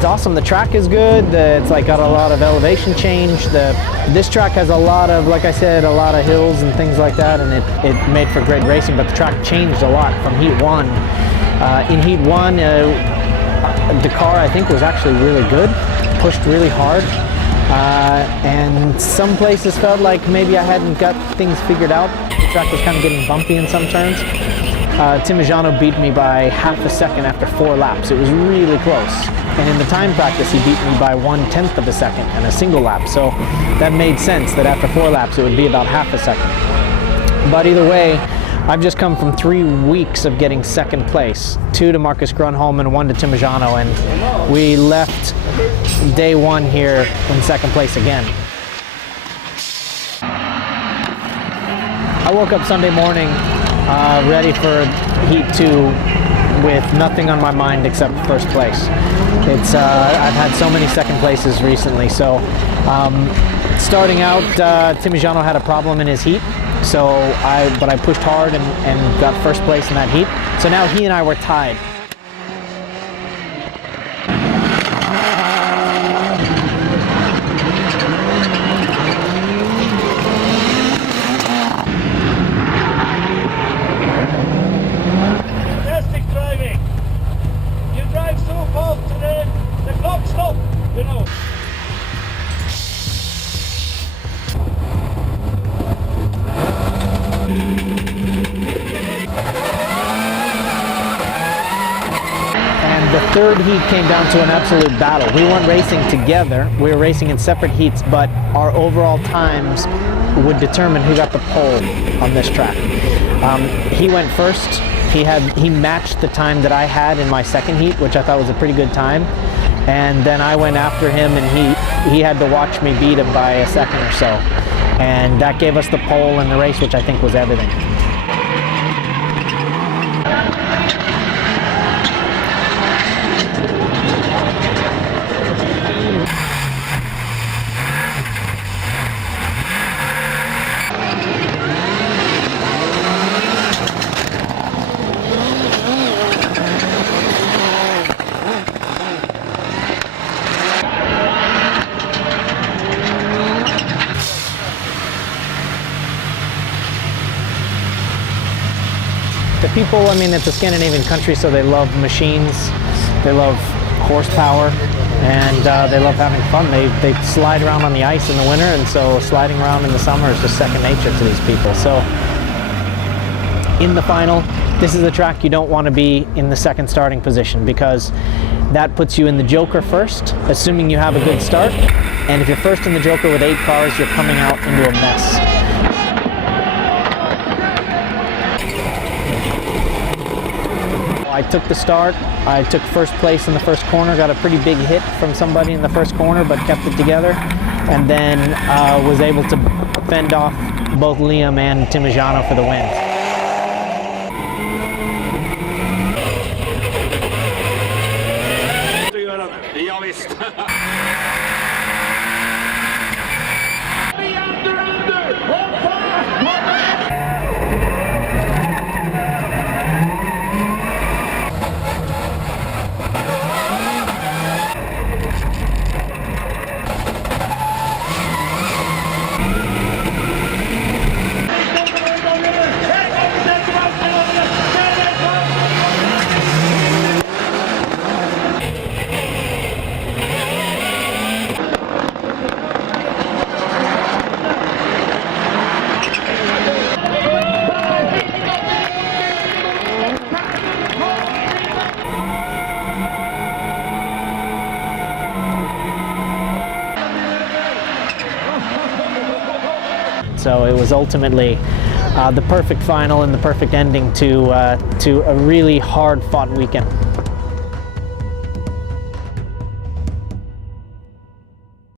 It's awesome. The track is good. It's like got a lot of elevation change. This track has a lot of, like I said, a lot of hills and things like that, and it made for great racing, but the track changed a lot from Heat 1. In Heat 1, the car I think was actually really good, pushed really hard, and some places felt like maybe I hadn't got things figured out. The track was kind of getting bumpy in some turns. Timojano beat me by half a second after 4 laps. It was really close. And in the time practice, he beat me by 1/10 of a second in a single lap. So that made sense that after 4 laps, it would be about half a second. But either way, I've just come from 3 weeks of getting second place. 2 to Marcus Grönholm and 1 to Timojano. And we left day 1 here in second place again. I woke up Sunday morning ready for Heat 2 with nothing on my mind except first place. I've had so many second places recently, so starting out, Timojano had a problem in his heat, but I pushed hard and got first place in that heat. So now he and I were tied. The third heat came down to an absolute battle. We weren't racing together. We were racing in separate heats, but our overall times would determine who got the pole on this track. He went first. He matched the time that I had in my second heat, which I thought was a pretty good time. And then I went after him, and he had to watch me beat him by a second or so. And that gave us the pole in the race, which I think was everything. The people, I mean, it's a Scandinavian country, so they love machines, they love horsepower, and they love having fun. They slide around on the ice in the winter, and so sliding around in the summer is just second nature to these people. So in the final, this is a track you don't want to be in the second starting position, because that puts you in the Joker first, assuming you have a good start. And if you're first in the Joker with 8 cars, you're coming out into a mess. I took the start. I took first place in the first corner, got a pretty big hit from somebody in the first corner, but kept it together, and then was able to fend off both Liam and Timojano for the win. So it was ultimately the perfect final and the perfect ending to a really hard-fought weekend.